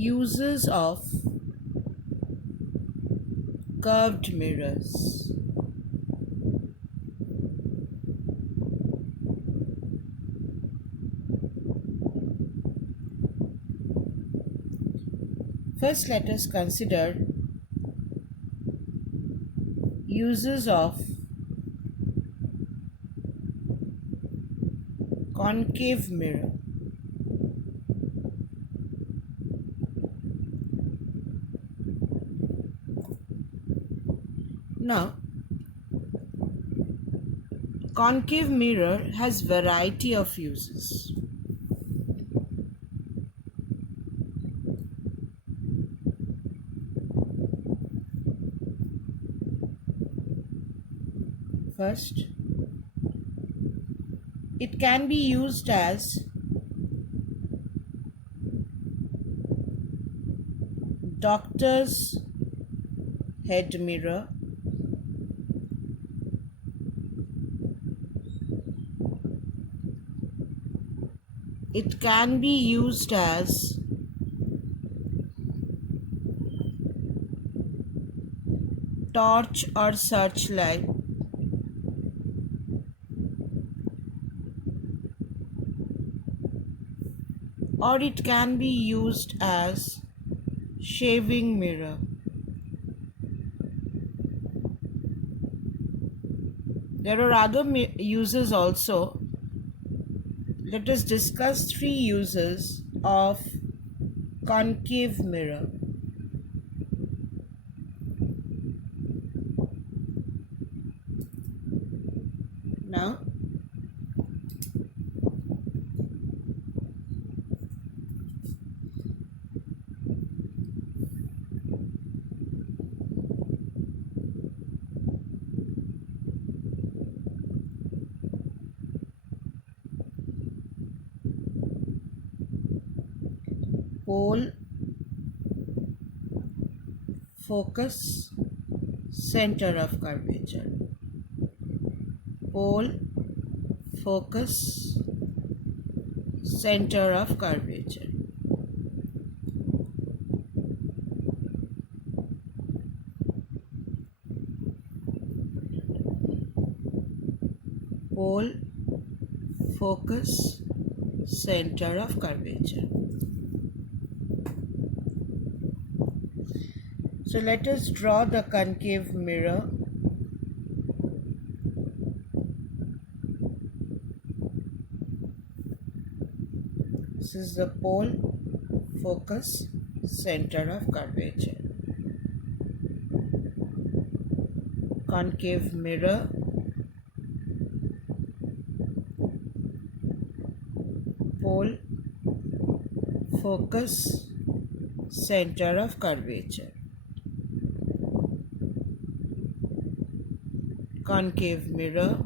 Uses of curved mirrors. First, let us consider uses of concave mirror. Now, concave mirror has variety of uses. First, it can be used as doctor's head mirror, it can be used as torch or searchlight, or it can be used as shaving mirror. There are other uses also. Let us discuss 3 uses of concave mirror. Now, pole, focus, center of curvature. Pole, focus, center of curvature. Pole, focus, center of curvature. So let us draw the concave mirror. This is the pole, focus, center of curvature. Concave mirror, pole, focus, center of curvature. Concave mirror,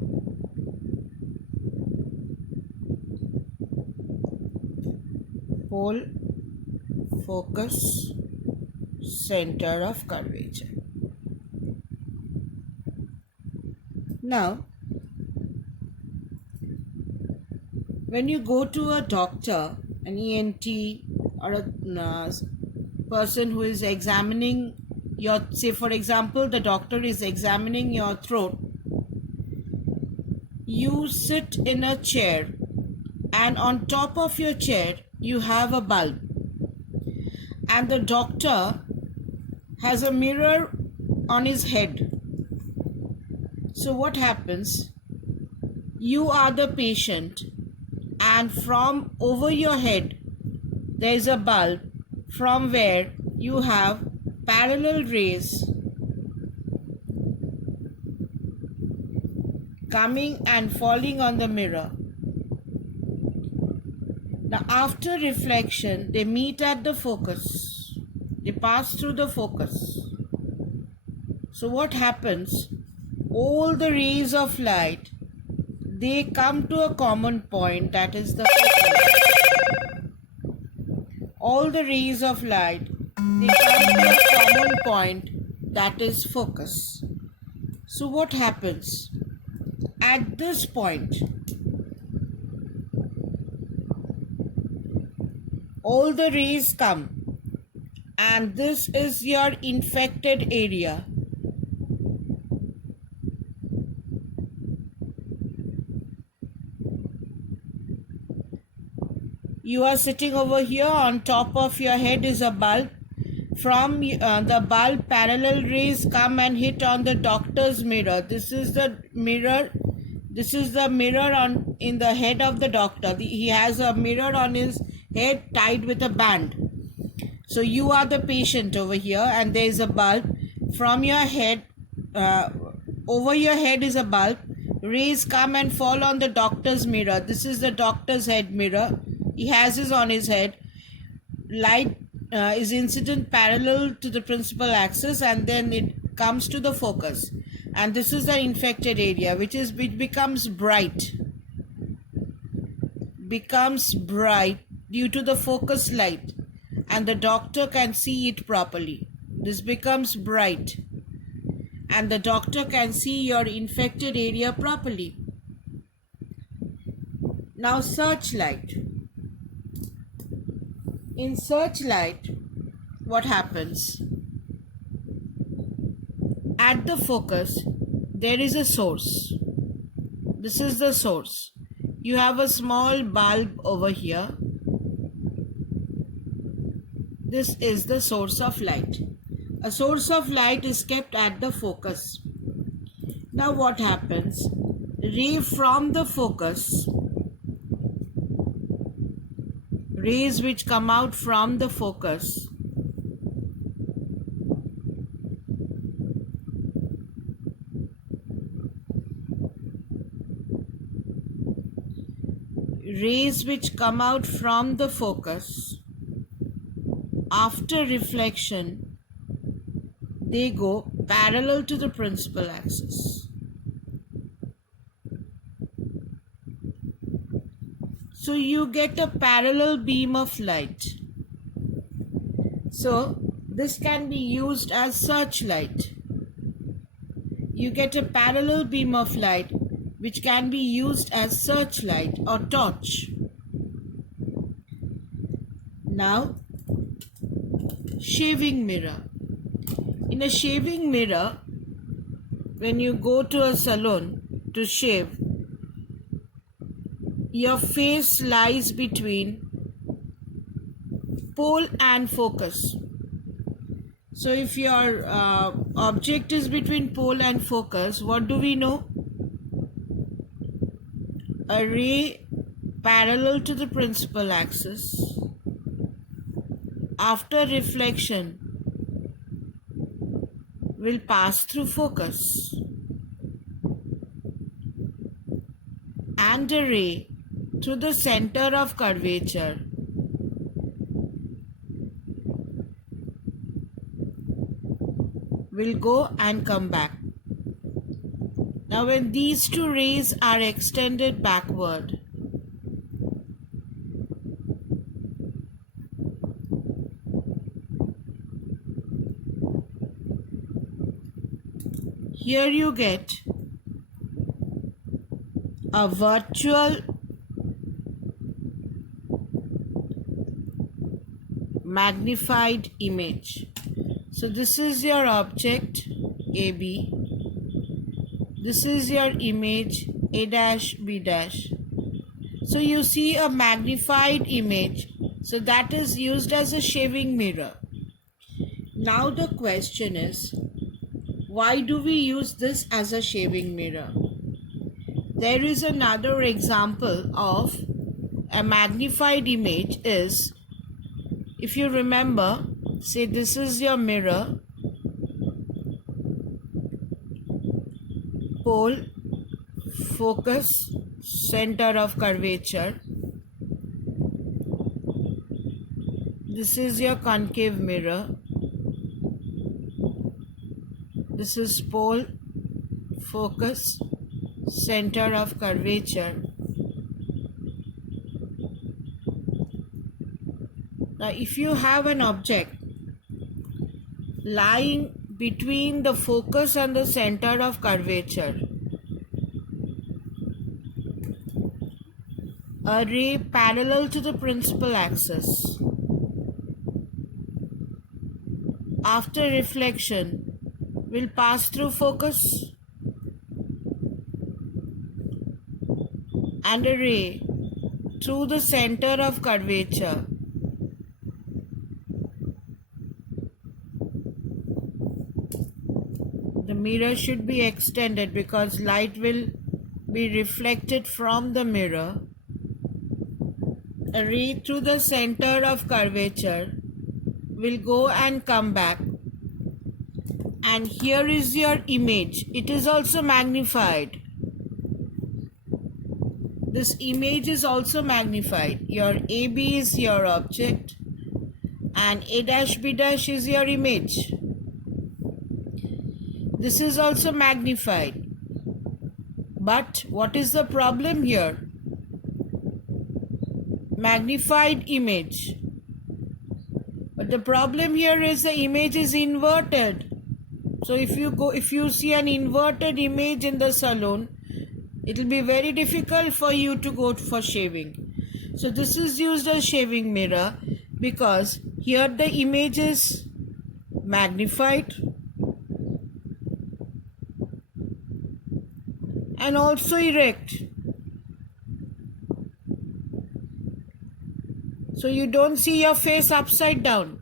pole, focus, center of curvature. Now, when you go to a doctor, an ENT, or a person who is examining your, say for example, the doctor is examining your throat, you sit in a chair and on top of your chair you have a bulb, and the doctor has a mirror on his head. So what happens? You are the patient, and from over your head there is a bulb from where you have parallel rays coming and falling on the mirror. Now, after reflection, they meet at the focus. They pass through the focus. So what happens? All the rays of light, they come to a common point, that is the focus. All the rays of light, they come to a common point, that is focus. So what happens? At this point, all the rays come and this is your infected area. You are sitting over here, on top of your head is a bulb. From the bulb, parallel rays come and hit on the doctor's mirror. This is the mirror. This is the mirror on in the head of the doctor. He has a mirror on his head tied with a band. So you are the patient over here, and there is a bulb. From your head, over your head is a bulb. Rays come and fall on the doctor's mirror. This is the doctor's head mirror. He has this on his head. Light is incident parallel to the principal axis, and then it comes to the focus. And this is the infected area, which becomes bright. Becomes bright due to the focus light, and the doctor can see it properly. This becomes bright, and the doctor can see your infected area properly. Now searchlight. In searchlight, what happens? At the focus, there is a source. This is the source. You have a small bulb over here. This is the source of light. A source of light is kept at the focus. Now what happens? Ray from the focus, rays which come out from the focus, rays which come out from the focus, after reflection, they go parallel to the principal axis. So you get a parallel beam of light. So this can be used as searchlight. You get a parallel beam of light which can be used as searchlight or torch. Now, shaving mirror. In a shaving mirror, when you go to a salon to shave, your face lies between pole and focus. So if your object is between pole and focus, what do we know? A ray parallel to the principal axis, after reflection, will pass through focus, and a ray through the center of curvature will go and come back. Now when these two rays are extended backward, here you get a virtual magnified image. So this is your object AB. This is your image A dash B dash. So you see a magnified image. So that is used as a shaving mirror. Now the question is, why do we use this as a shaving mirror? There is another example of a magnified image is, if you remember, say this is your mirror, pole, focus, center of curvature. This is your concave mirror. This is pole, focus, center of curvature. Now if you have an object lying between the focus and the center of curvature, a ray parallel to the principal axis after reflection will pass through focus, and a ray through the center of curvature the mirror should be extended because light will be reflected from the mirror. A ray through the center of curvature will go and come back, and here is your image. It is also magnified. This image is also magnified. Your AB is your object and A dash B dash is your image. This is also magnified. But what is the problem here? Magnified image. But the problem here is the image is inverted. So if you see an inverted image in the salon, it will be very difficult for you to go for shaving. So this is used as shaving mirror because here the image is magnified and also erect. So you don't see your face upside down.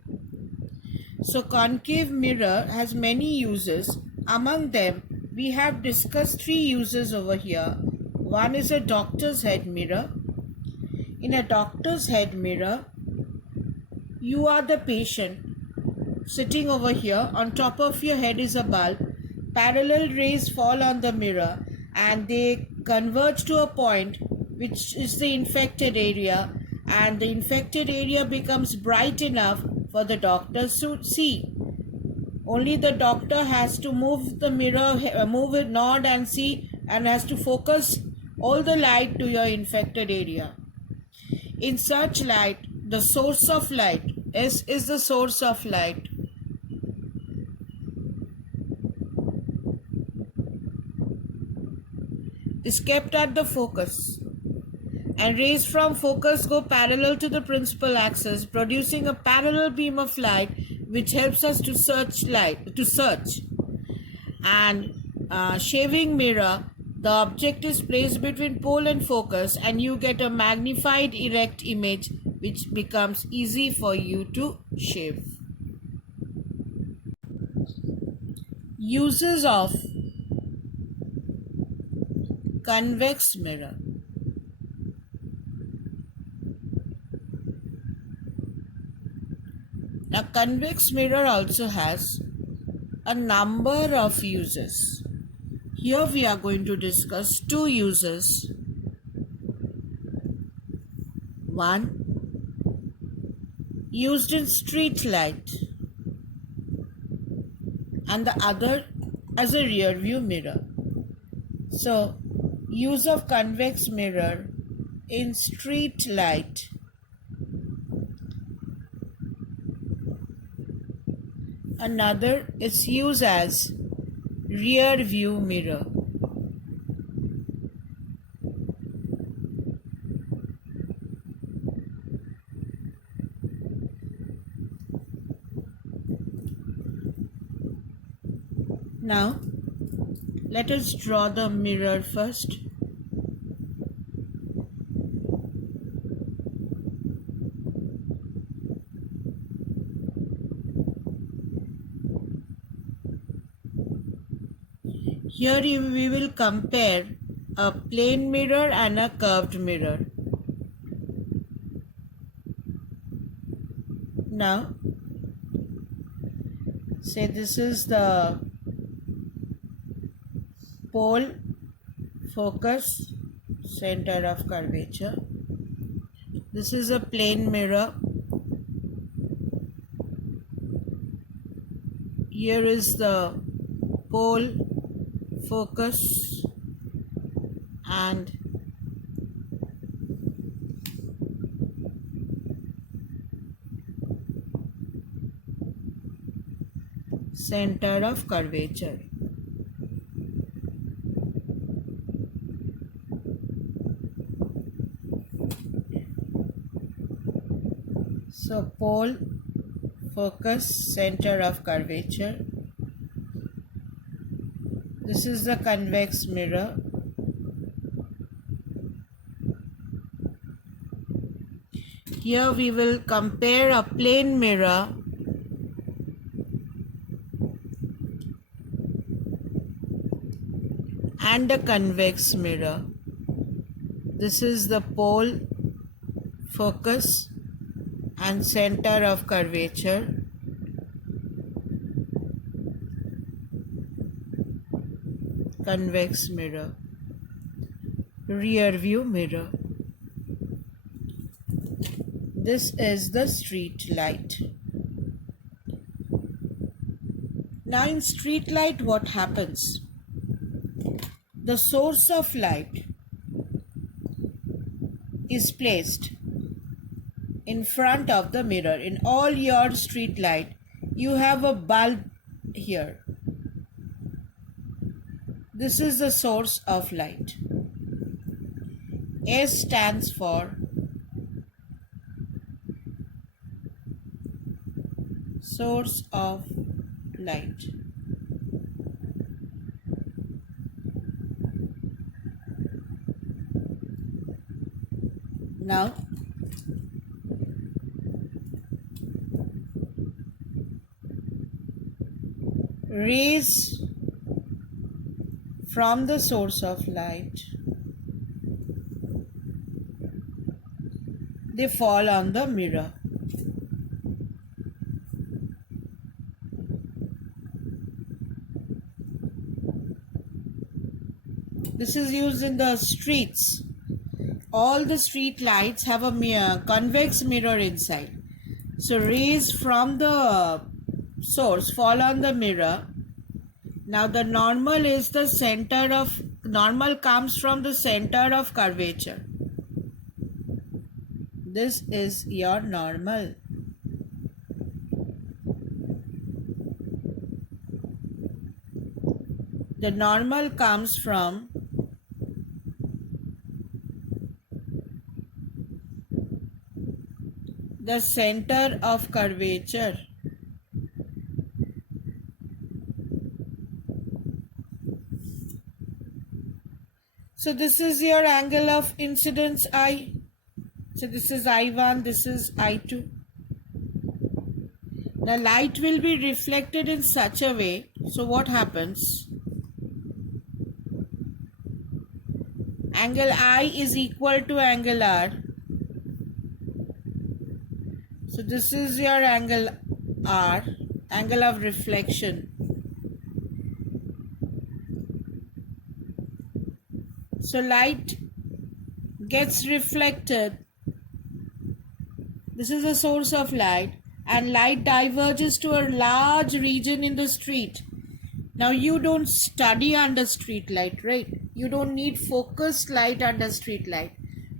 So concave mirror has many uses. Among them, we have discussed 3 uses over here. One is a doctor's head mirror. In a doctor's head mirror, you are the patient sitting over here. On top of your head is a bulb. Parallel rays fall on the mirror and they converge to a point which is the infected area, and the infected area becomes bright enough for the doctor to see. Only the doctor has to move the mirror, move it, nod and see, and has to focus all the light to your infected area. In such light, the source of light, S is the source of light, is kept at the focus, and rays from focus go parallel to the principal axis, producing a parallel beam of light which helps us to search. And shaving mirror, the object is placed between pole and focus and you get a magnified erect image which becomes easy for you to shave. Uses of convex mirror. Now, convex mirror also has a number of uses. Here we are going to discuss 2 uses. One, used in street light, and the other as a rear view mirror. So, use of convex mirror in street light. Another is used as rear view mirror. Now, let us draw the mirror first. Here we will compare a plane mirror and a curved mirror. Now, say this is the pole, focus, center of curvature. This is a plane mirror. Here is the pole, focus, and center of curvature. So pole, focus, center of curvature. This is the convex mirror. Here we will compare a plane mirror and a convex mirror. This is the pole, focus and center of curvature. Convex mirror. Rear view mirror. This is the street light. Now in street light, what happens? The source of light is placed in front of the mirror. In all your street light, you have a bulb here. This is the source of light. S stands for source of light. Now, rays from the source of light, they fall on the mirror. This is used in the streets. All the street lights have a convex mirror inside. So rays from the source fall on the mirror. Now the normal is the center of, normal comes from the center of curvature. This is your normal. The normal comes from the center of curvature. So this is your angle of incidence I. So this is I1, this is I2. The light will be reflected in such a way. So what happens? Angle I is equal to angle R. So this is your angle R, angle of reflection. So light gets reflected. This is the source of light, and light diverges to a large region in the street. Now you don't study under street light, right? You don't need focused light under street light.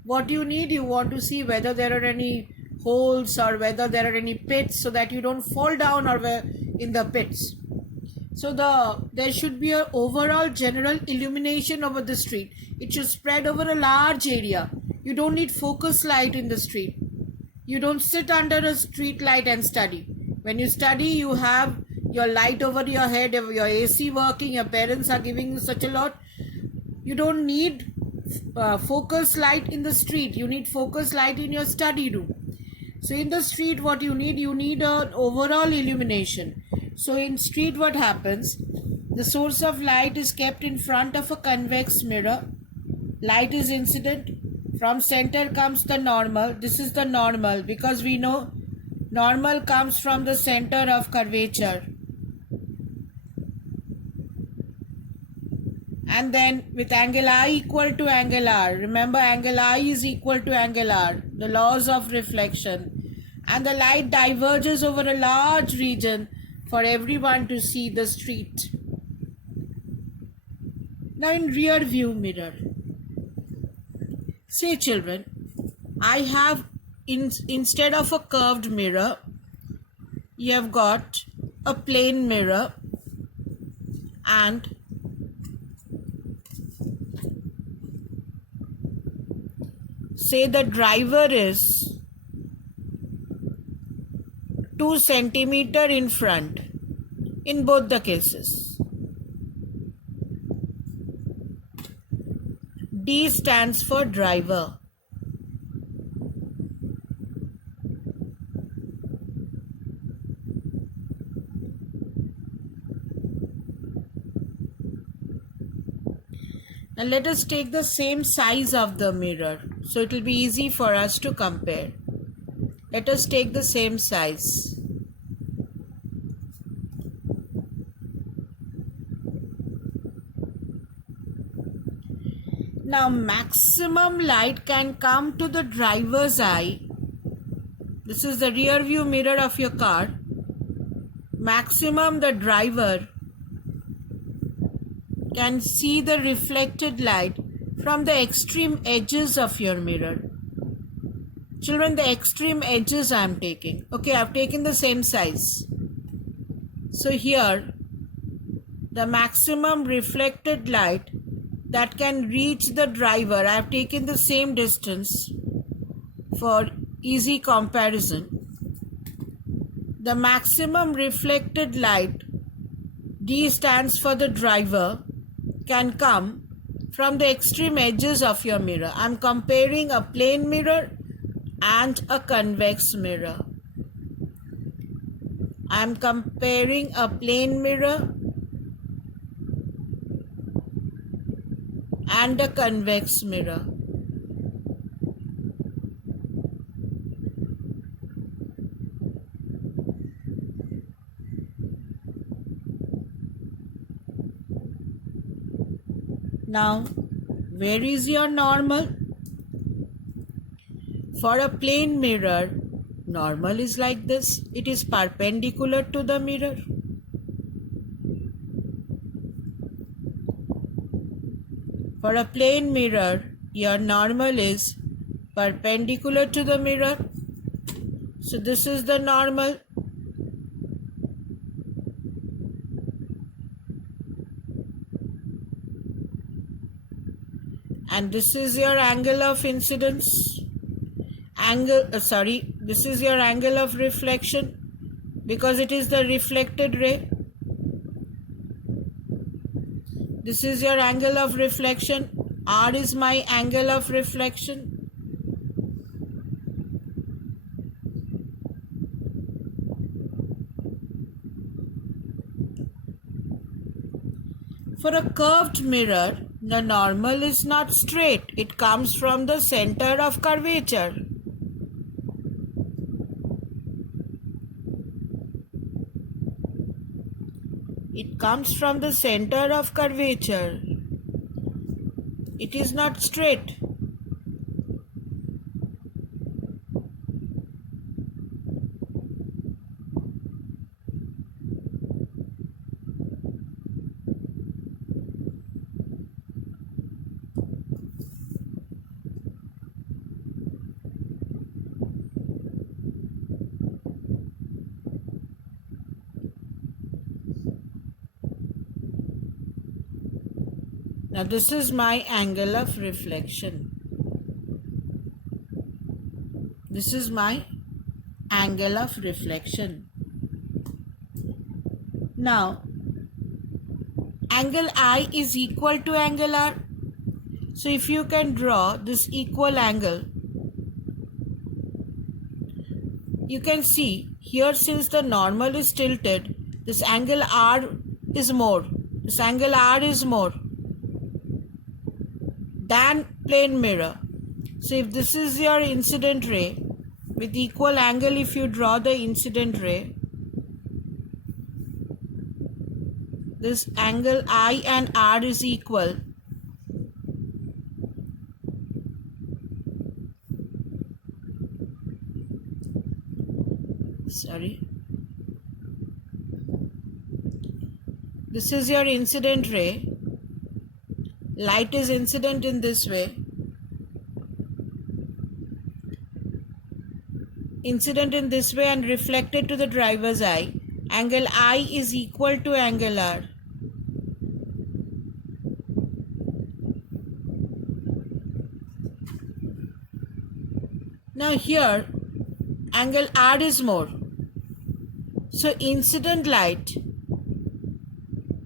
What you need, you want to see whether there are any holes or whether there are any pits so that you don't fall down or in the pits. So there should be an overall general illumination over the street. It should spread over a large area. You don't need focus light in the street. You don't sit under a street light and study. When you study, you have your light over your head, your AC working, your parents are giving you such a lot. You don't need focus light in the street. You need focus light in your study room. So in the street, what you need an overall illumination. So in street, what happens? The source of light is kept in front of a convex mirror. Light is incident. From center comes the normal. This is the normal because we know normal comes from the center of curvature. And then with angle I equal to angle R. Remember, angle I is equal to angle R. The laws of reflection. And the light diverges over a large region for everyone to see the street. Now in rear view mirror. Say children, I have instead of a curved mirror, you have got a plane mirror and say the driver is 2 centimeter in front in both the cases. D stands for driver. And let us take the same size of the mirror, so it will be easy for us to compare. Let us take the same size. Now maximum light can come to the driver's eye. This is the rear view mirror of your car. Maximum the driver can see the reflected light from the extreme edges of your mirror. Children, the extreme edges I am taking. Okay, I have taken the same size. So here, the maximum reflected light that can reach the driver, I have taken the same distance for easy comparison. The maximum reflected light, D stands for the driver, can come from the extreme edges of your mirror. I am comparing a plane mirror and a convex mirror. I am comparing a plane mirror and a convex mirror. Now, where is your normal? For a plane mirror, normal is like this. It is perpendicular to the mirror. For a plane mirror, your normal is perpendicular to the mirror. So this is the normal. And this is your angle of incidence. This is your angle of reflection, because it is the reflected ray. This is your angle of reflection. R is my angle of reflection. For a curved mirror, the normal is not straight. It comes from the center of curvature. It comes from the center of curvature. It is not straight. Now this is my angle of reflection. This is my angle of reflection. Now, angle I is equal to angle R. So if you can draw this equal angle, you can see here, since the normal is tilted, this angle R is more. This angle R is more than plane mirror. So if this is your incident ray, with equal angle, if you draw the incident ray, this angle I and R is equal. This is your incident ray. Light is incident in this way. Incident in this way and reflected to the driver's eye. Angle I is equal to angle R. Now here, angle R is more. So incident light,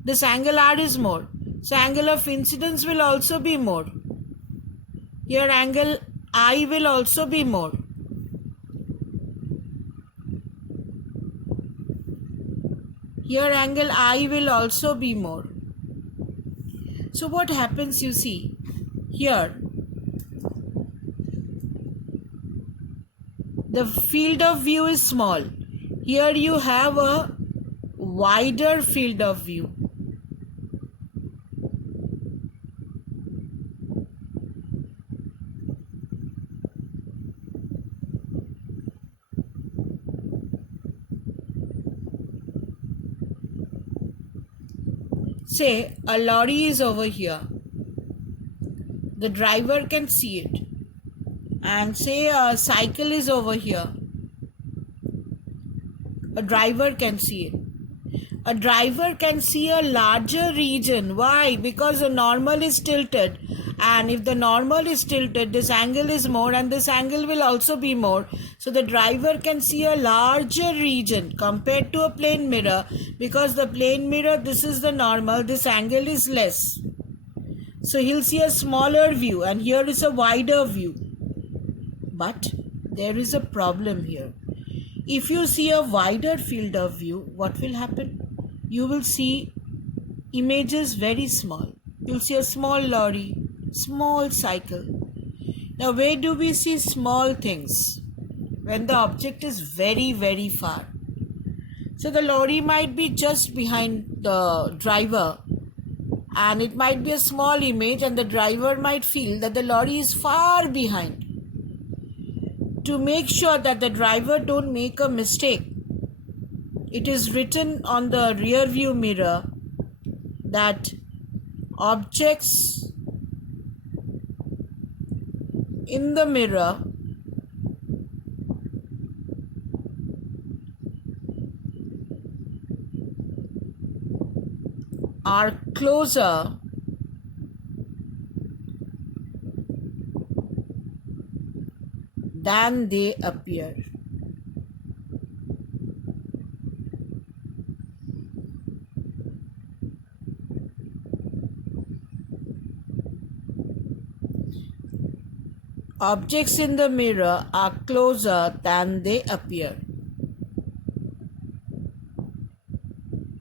this angle R is more. So angle of incidence will also be more. Here angle I will also be more. Here angle I will also be more. So what happens, you see, here the field of view is small. Here you have a wider field of view. Say a lorry is over here. The driver can see it. And say a cycle is over here. A driver can see it. A driver can see a larger region. Why? Because the normal is tilted. And if the normal is tilted, this angle is more and this angle will also be more. So the driver can see a larger region compared to a plane mirror. Because the plane mirror, this is the normal, this angle is less. So he'll see a smaller view and here is a wider view. But there is a problem here. If you see a wider field of view, what will happen? You will see images very small. You'll see a small lorry, small cycle. Now, where do we see small things? When the object is very, very far. So the lorry might be just behind the driver and it might be a small image and the driver might feel that the lorry is far behind. To make sure that the driver don't make a mistake, it is written on the rear view mirror that objects in the mirror are closer than they appear. Objects in the mirror are closer than they appear.